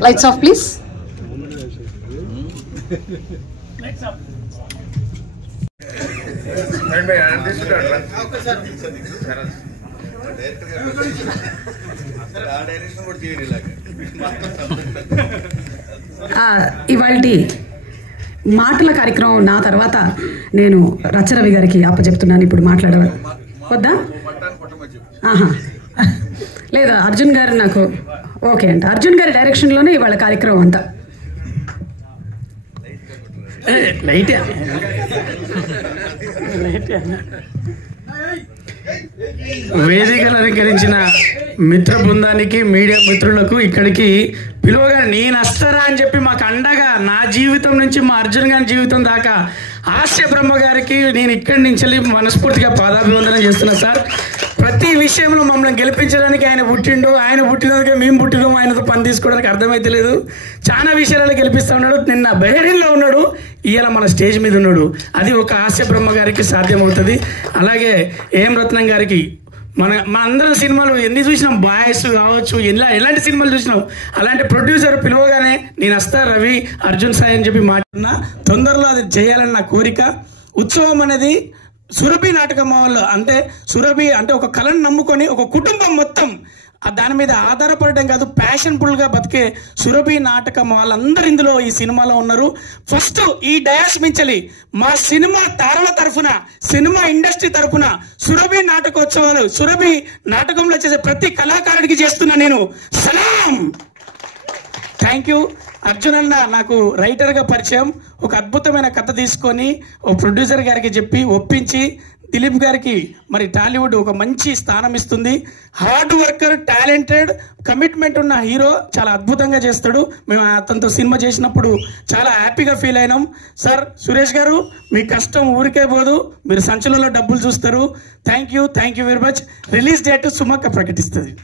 Lights off, please. Lights off. ఇవాల్టి మాటల కార్యక్రమం నా తర్వాత నేను రచరవి గారికి అప్పచెప్తున్నాను. ఇప్పుడు వద్దా? లేదా అర్జున్ గారు నాకు ఓకే అంట. అర్జున్ గారి డైరెక్షన్లోనే ఇవాళ కార్యక్రమం అంతా. వేదికలు అలంకరించిన మిత్ర బృందానికి, మీడియా మిత్రులకు ఇక్కడికి పిలువగా నేను వస్తారా అని చెప్పి మాకు అండగా నా జీవితం నుంచి మా అర్జున్ గారి జీవితం దాకా హాస్య బ్రహ్మ గారికి నేను ఇక్కడి నుంచి మనస్ఫూర్తిగా పాదాభివందనం చేస్తున్నా సార్. ప్రతి విషయంలో మమ్మల్ని గెలిపించడానికి ఆయన పుట్టిండు, ఆయన పుట్టినందుకే మేము పుట్టినాము, ఆయనతో పని తీసుకోవడానికి అర్థమైతే లేదు. చాలా విషయాలలో గెలిపిస్తూ ఉన్నాడు. నిన్న బెహరీన్లో ఉన్నాడు, ఇవాళ మన స్టేజ్ మీద ఉన్నాడు. అది ఒక హాస్య బ్రహ్మ గారికి సాధ్యమవుతుంది. అలాగే ఏం రత్నం గారికి మన అందరం సినిమాలు ఎన్ని చూసినాం, బాయ్స్ కావచ్చు, ఎలాంటి సినిమాలు చూసినాం. అలాంటి ప్రొడ్యూసర్ పిలవగానే నేను వస్తా రవి, అర్జున్ సాయి అని చెప్పి మాట్లాడినా. తొందరలో అది చేయాలని నా కోరిక. ఉత్సవం అనేది సురభి నాటకం వాళ్ళు, అంటే సురభి అంటే ఒక కళను నమ్ముకొని ఒక కుటుంబం మొత్తం దాని మీద ఆధారపడటం కాదు, ప్యాషన్ఫుల్గా బతికే సురభి నాటకం వాళ్ళందరూ ఇందులో ఈ సినిమాలో ఉన్నారు. ఫస్ట్ ఈ డయాస్ మించలి మా సినిమా తారల తరఫున, సినిమా ఇండస్ట్రీ తరఫున సురభి నాటకోత్సవాలు, సురభి నాటకంలో చేసే ప్రతి కళాకారుడికి చేస్తున్నా నేను సలాం. Thank you. అర్జున్ అన్న నాకు రైటర్గా పరిచయం. ఒక అద్భుతమైన కథ తీసుకొని ఓ ప్రొడ్యూసర్ గారికి చెప్పి ఒప్పించి దిలీప్ గారికి మరి టాలీవుడ్ ఒక మంచి స్థానం ఇస్తుంది. హార్డ్ వర్కర్, టాలెంటెడ్, కమిట్మెంట్ ఉన్న హీరో, చాలా అద్భుతంగా చేస్తాడు. మేము అతనితో సినిమా చేసినప్పుడు చాలా హ్యాపీగా ఫీల్ అయినాం. సార్ సురేష్ గారు, మీ కష్టం ఊరికే పోదు, మీరు సంచులలో డబ్బులు చూస్తారు. Thank you very much. Release date సుమక్క ప్రకటిస్తుంది.